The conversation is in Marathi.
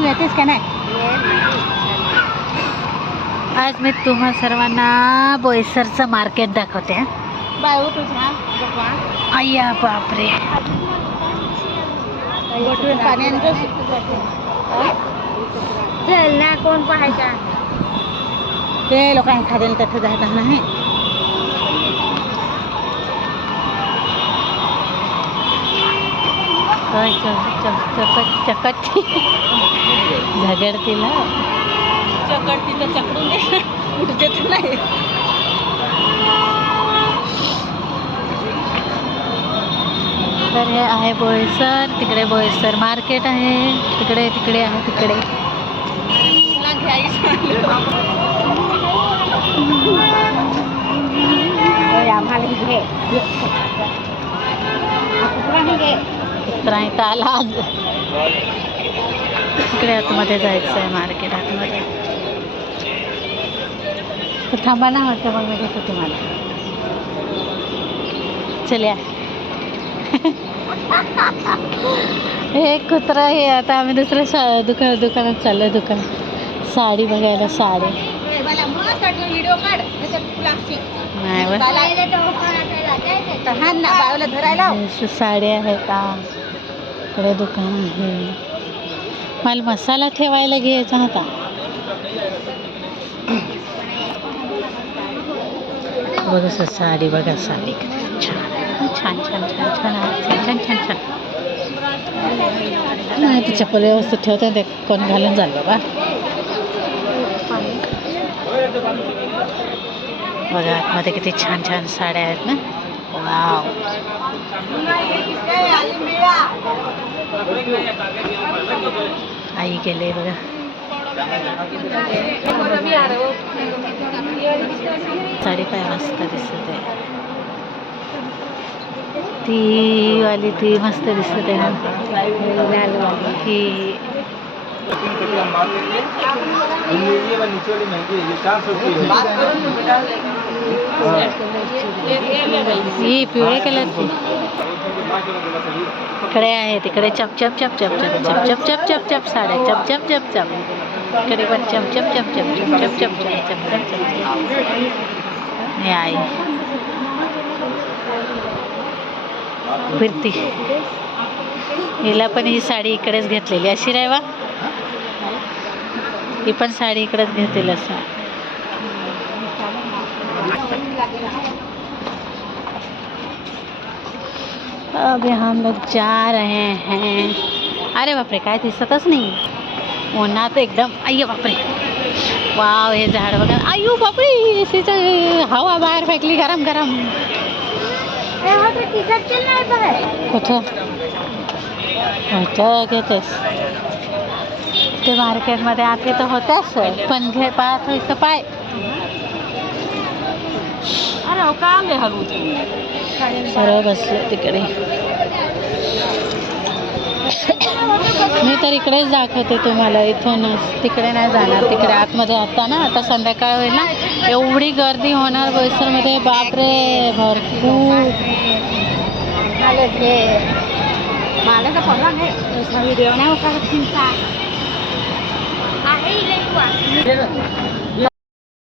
तू येतेस का नाही? आज मी तुम्हा सर्वांना बोईसरचं मार्केट दाखवते हं. तुझा अय्या बापरे. बटून पाणी आणतो. चल ना कोण पाहायचा? ते लोकांनी खादेल तिथं जायला नाही. होय चक चकटती झगडती ना चकडती तर चकडून उठते तर नाही. तर हे आहे बोईसर. तिकडे बोईसर मार्केट आहे. तिकडे तिकडे आहे तिकडे. आम्हाला कुत्रा इथं आला आज तिकडे आतमध्ये जायचं आहे मार्केट आतमध्ये. थांबा ना वाटतं मग मी घेतो तुम्हाला. चल्या हे कुत्रा हे आता आम्ही दुसऱ्या शा दुकान दुकानात चाललो दुकान. साडी बघायला साडी. नाही आहेत का? इकडे दुकान आहे. मला मसाला ठेवायला घ्यायचा होता. बघा सर साडी बघा साडी किती छान छान छान छान छान आहे. छान छान छान. नाही ती चप्पल व्यवस्थित ठेवते ते कोण घालून झालं बा बघा आतमध्ये किती छान छान साड्या आहेत ना. वाव. आई केले बघा. साडी मस्त दिसत आहे. ती वाली ती मस्त दिसत आहे ना. लाल वाली ही ही पिवळ्या कलरची. इकडे आहे तिकडे चप चप चप चप चप चप चप चप चप चप साड्या चप चप चप चप इकडे पण चप चप चप चप चप चप चप चप चप चप चप हे आहे फिरती हिला पण ही साडी इकडेच घेतलेली अशी राय वा ही पण साडी इकडेच घेतलेली असं अभी हम लोग जा रहे हैं। अरे बापरे काय दिसतच नाही? उन्हात एकदम अय्यो बापरे वाव हे झाड बघा। अय्यो बापरे एसीचं हवा बाहेर फेकली गरम गरम। कुठं? होतं घेतेस? ते मार्केटमध्ये आते तर होत्याच पण घे पाहत होईचं पाय. अरे का आले हलू सर्व बसले तिकडे. मी तर इकडेच दाखवते तुम्हाला इथूनच तिकडे नाही जाणार तिकडे आतमध्ये आता ना आता संध्याकाळ होईल ना एवढी गर्दी होणार बोईसरमध्ये बापरे भरपूर. मला